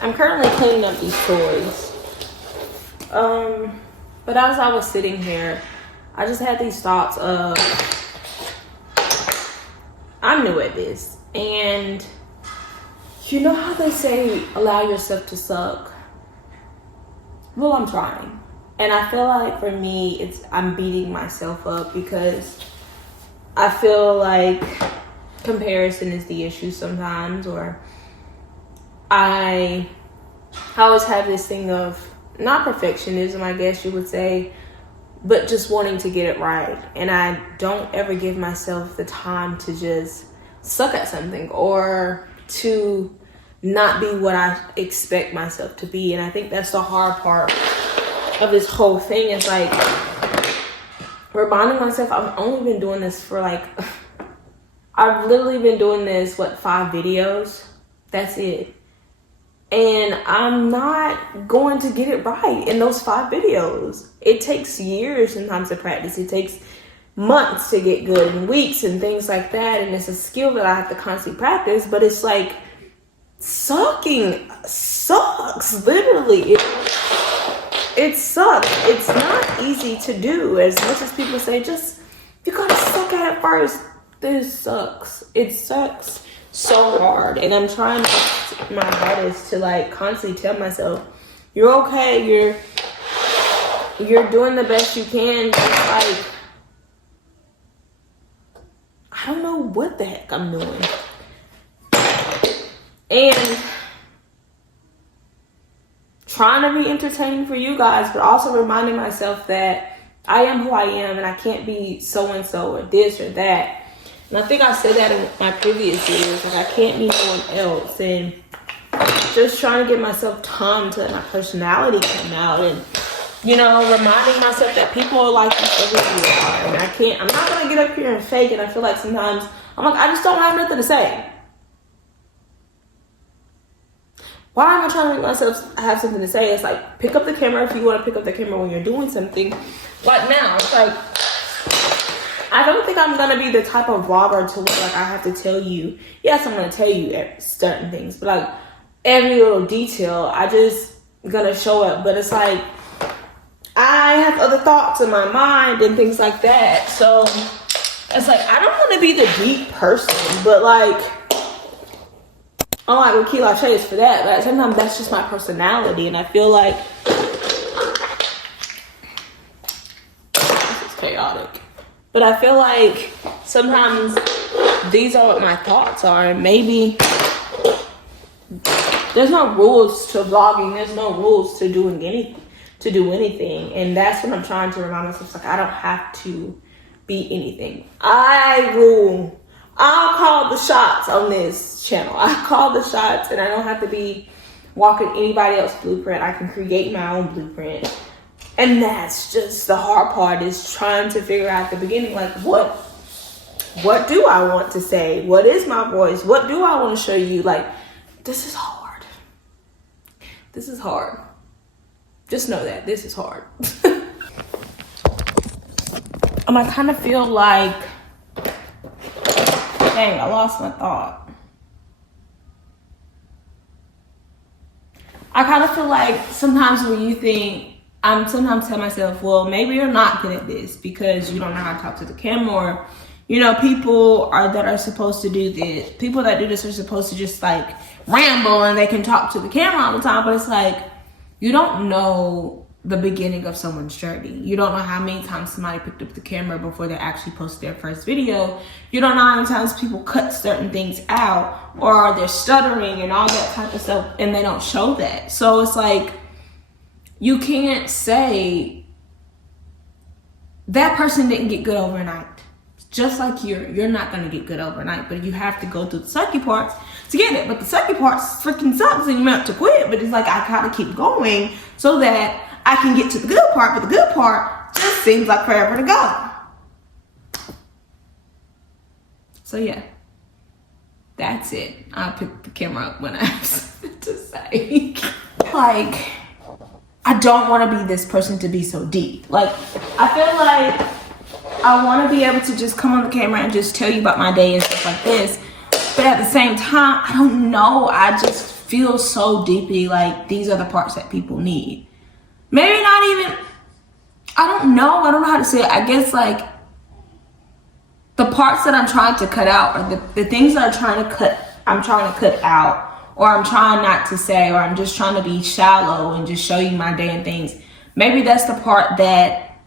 I'm currently cleaning up these toys. But as I was sitting here, I just had these thoughts of, I'm new at this, and you know how they say allow yourself to suck? Well, I'm trying. And I feel like for me, I'm beating myself up because I feel like comparison is the issue sometimes, or I always have this thing of, not perfectionism, I guess you would say, but just wanting to get it right. And I don't ever give myself the time to just suck at something or to not be what I expect myself to be. And I think that's the hard part of this whole thing, is like reminding myself I've only been doing this for like, I've literally been doing this, 5 videos? That's it. And I'm not going to get it right in those 5 videos. It takes years sometimes to practice. It takes months to get good, and weeks and things like that. And it's a skill that I have to constantly practice. But it's like, sucking sucks, literally. It sucks. It's not easy to do. As much as people say, you gotta suck at it first. This sucks. It sucks so hard, and I'm trying my hardest to like constantly tell myself, you're okay, you're doing the best you can. Just like, I don't know what the heck I'm doing. And trying to be entertaining for you guys, but also reminding myself that I am who I am, and I can't be so and so or this or that. And I think I said that in my previous videos, like I can't be no one else, and just trying to give myself time to let my personality come out, and reminding myself that people are like you for who you are. And I'm not gonna get up here and fake it. I feel like sometimes I'm like, I just don't have nothing to say. Why am I trying to make myself have something to say? It's like, pick up the camera if you want to pick up the camera when you're doing something. Like now, it's like, I don't think I'm gonna be the type of vlogger to where like I have to tell you. Yes, I'm gonna tell you certain things, but like every little detail, I just gonna show up. But it's like, I have other thoughts in my mind and things like that. So it's like, I don't want to be the deep person, but like, I'm like, well, Key Lachey is for that. But sometimes that's just my personality, and I feel like this is chaotic. But I feel like sometimes these are what my thoughts are, and maybe there's no rules to vlogging. There's no rules to doing anything, and that's what I'm trying to remind myself. Like, I don't have to be anything. I rule. I'll call the shots on this channel. I call the shots, and I don't have to be walking anybody else's blueprint. I can create my own blueprint. And that's just the hard part, is trying to figure out at the beginning, like, what do I want to say? What is my voice? What do I want to show you? Like, this is hard. This is hard. Just know that this is hard. I kind of feel like, dang, I lost my thought. I kind of feel like sometimes when you think, I'm sometimes tell myself, well, maybe you're not good at this because you don't know how to talk to the camera, or, people that are supposed to do this. People that do this are supposed to just like ramble and they can talk to the camera all the time. But it's like, you don't know the beginning of someone's journey. You don't know how many times somebody picked up the camera before they actually posted their first video. You don't know how many times people cut certain things out, or they're stuttering and all that type of stuff, and they don't show that. So it's like, you can't say that person didn't get good overnight. Just like you're not gonna get good overnight, but you have to go through the sucky parts to get it. But the sucky parts freaking sucks, and you meant to quit. But it's like, I gotta keep going so that I can get to the good part. But the good part just seems like forever to go. So yeah, that's it. I'll pick the camera up when I have something to say. Like, I don't want to be this person to be so deep. Like, I feel like I want to be able to just come on the camera and just tell you about my day and stuff like this. But at the same time, I don't know. I just feel so deeply like these are the parts that people need. Maybe not even, I don't know. I don't know how to say it. I guess like the parts that I'm trying to cut out, or the things that I'm trying to cut out, or I'm trying not to say, or I'm just trying to be shallow and just show you my day and things. Maybe that's the part that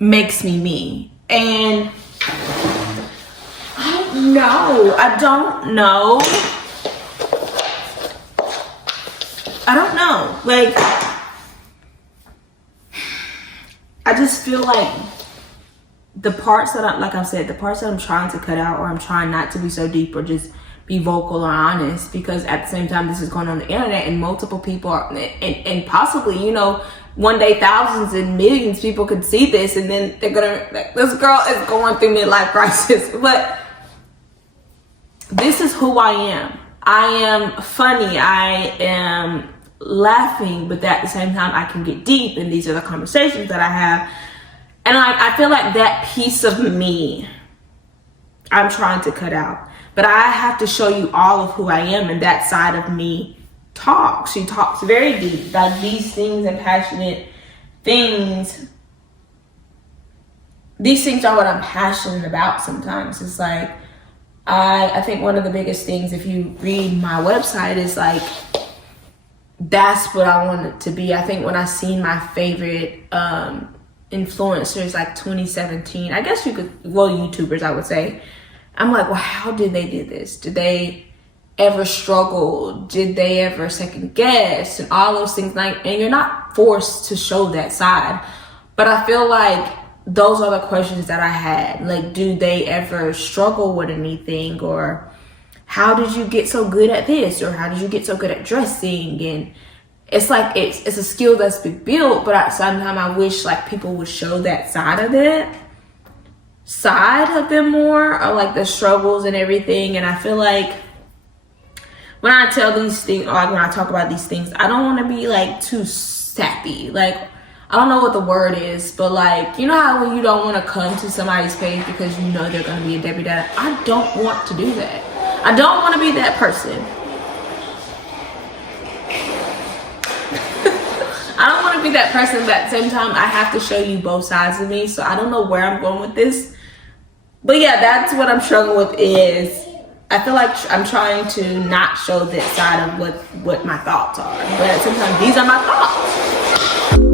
makes me. And I don't know. I don't know. Like, I just feel like the parts that the parts that I'm trying to cut out, or I'm trying not to be so deep or just be vocal or honest, because at the same time this is going on the internet and multiple people are, and possibly, you know, one day thousands and millions of people could see this and then they're gonna, like, this girl is going through midlife crisis. But this is who I am. I am funny, I am laughing, but at the same time I can get deep, and these are the conversations that I have. And I feel like that piece of me I'm trying to cut out. But I have to show you all of who I am, and that side of me talks. She talks very deep. Like, these things and passionate things, these things are what I'm passionate about sometimes. It's like, I think one of the biggest things, if you read my website, is like, that's what I want it to be. I think when I seen my favorite influencers, like 2017, I guess you could, well, YouTubers, I would say, I'm like, well, how did they do this? Did they ever struggle? Did they ever second guess? And all those things. Like, and you're not forced to show that side, but I feel like those are the questions that I had. Like, do they ever struggle with anything? Or how did you get so good at this? Or how did you get so good at dressing? And it's like, it's a skill that's been built, but at the same time, I wish like people would show that side of them more, or like the struggles and everything. And I feel like when I tell these things, or like when I talk about these things, I don't want to be like too sappy. Like, I don't know what the word is, but like, you know how when you don't want to come to somebody's page because you know they're going to be a Debbie Downer? I don't want to do that. I don't want to be that person. I don't want to be that person, but at the same time, I have to show you both sides of me. So I don't know where I'm going with this. But yeah, that's what I'm struggling with. Is I feel like I'm trying to not show that side of what my thoughts are. But at the same time, these are my thoughts.